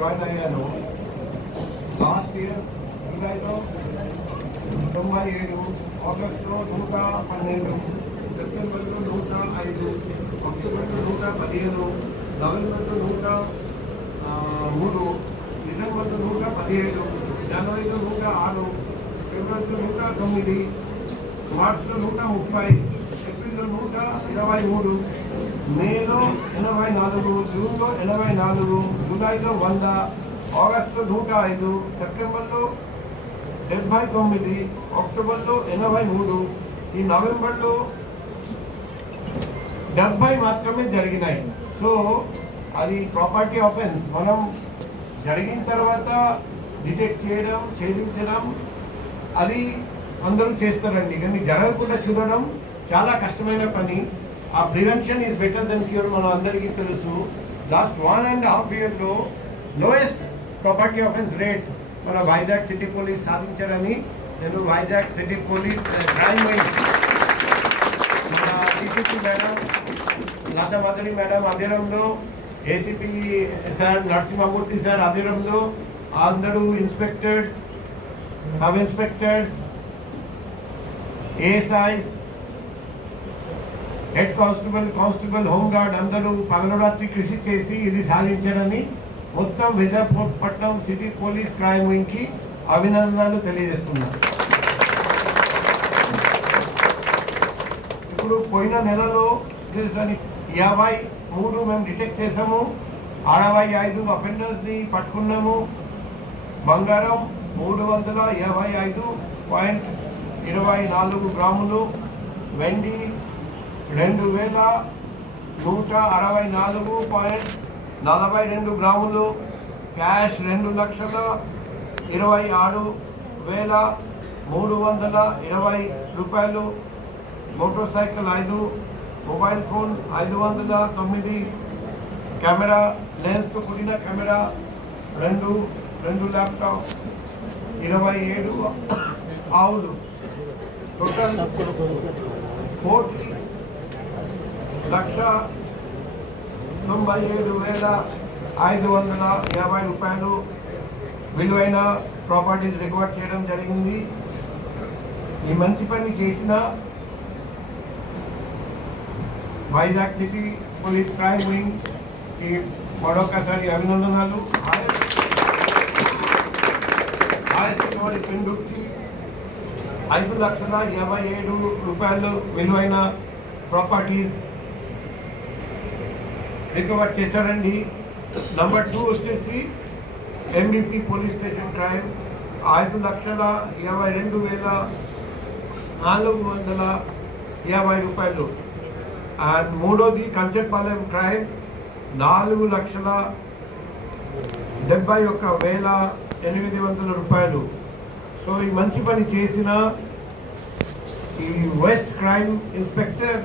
Join అయ్యాను. Last year జూలైలో 97, ఆగస్టులో 112, సెప్టెంబర్లో 105, అక్టోబర్లో 115, నవంబర్లో 103, డిసెంబర్లో 117, జనవరిలో 106, ఫిబ్రవరిలో 109, మార్చిలో 130, ఏప్రిల్లో 123, మేలో 84, జూన్లో 84, జూలైలో 100, ఆగస్టులో 105, సెప్టెంబర్లో 79, అక్టోబర్లో 83, ఈ నవంబర్లో 70 మాత్రమే జరిగినాయి. సో అది ప్రాపర్టీ ఆఫెన్స్. మనం జరిగిన తర్వాత డిటెక్ట్ చేయడం, ఛేదించడం అది అందరూ చేస్తారండి, కానీ జరగకుండా చూడడం చాలా కష్టమైన పని. ఆ prevention is better than cure, మనం అందరికీ తెలుసు. లాస్ట్ 1.5 yearలో లోయెస్ట్ ప్రాపర్టీ ఆఫెన్స్ రేట్ మన వైజాగ్ సిటీ పోలీస్ సాధించారని నేను Vizag city police crime wing మన DCP madam Latha Madari madam ఆధ్వర్యంలో, ఏసీపీ సార్ నరసింహమూర్తి సార్ ఆధ్వర్యంలో అందరూ inspectors, sub inspectors, ASIs, head constable, home guard అందరూ పగలరాత్రి కృషి చేసి ఇది సాధించారని మొత్తం విజయపట్నం సిటీ పోలీస్ క్రైమ్ వింగ్కి అభినందనలు తెలియజేస్తున్నారు. ఇప్పుడు పోయిన నెలలో 53 మేము డిటెక్ట్ చేసాము, 65 అఫెండర్స్ని పట్టుకున్నాము. బంగారం 355.24 గ్రాములు, వెండి 2164.42 గ్రాములు, క్యాష్ 2,26,320 రూపాయలు, motorcycle 5, mobile phone 509, camera లెన్స్తో కూడిన కెమెరా 2 ల్యాప్టాప్, 27 ఆవులు, టోటల్ 1,97,550 రూపాయలు విలువైన ప్రాపర్టీస్ రికవర్ చేయడం జరిగింది. ఈ మంచి పని చేసిన Vizag city police crime wing ఈ మరొకసారి అభినందనలు. పిండుకి 5,57,000 రూపాయలు విలువైన ప్రాపర్టీస్ రికవర్ చేశారండి. నంబర్ 2 వచ్చేసి ఎంబీపీ పోలీస్ స్టేషన్ క్రైమ్ 5,22,450 రూపాయలు. అండ్ మూడోది కంచెట్పాలెం క్రైమ్ 4,71,800 రూపాయలు. సో ఈ మంచి పని చేసిన ఈ వెస్ట్ క్రైమ్ ఇన్స్పెక్టర్